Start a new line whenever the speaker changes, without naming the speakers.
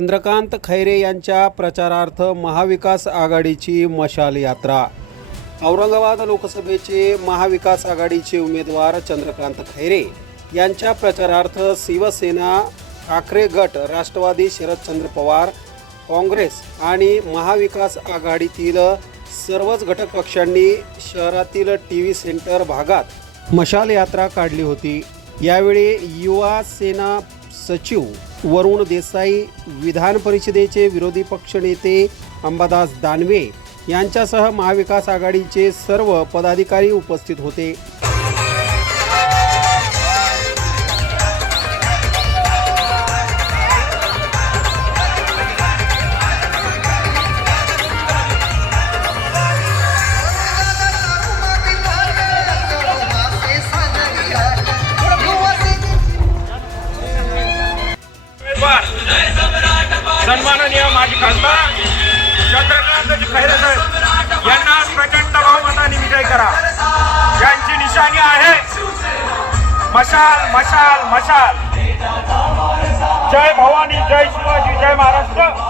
चंद्रकांत खैरे यांच्या प्रचारार्थ महाविकास आघाडीची मशाल यात्रा. औरंगाबाद लोकसभेचे महाविकास आघाडीचे उमेदवार चंद्रकांत खैरे यांच्या प्रचारार्थ शिवसेना ठाकरे गट राष्ट्रवादी शरदचंद्र पवार काँग्रेस आणि महाविकास आघाडीतील सर्वच घटक पक्षांनी शहरातील टी व्ही सेंटर भागात मशाल यात्रा काढली होती. यावेळी युवा सेना सचिव वरुण देसाई विधान परिषदेचे विरोधी पक्षनेते अंबादास दानवे यांच्यासह महाविकास आघाडीचे सर्व पदाधिकारी उपस्थित होते.
सन्माननीय माजी खासदार चंद्रकांत खैरे साहेब यांना प्रचंड बहुमताने विजय करा. यांची निशाणी आहे. मशाल मशाल मशाल. जय भवानी जय शिवाजी जय महाराष्ट्र.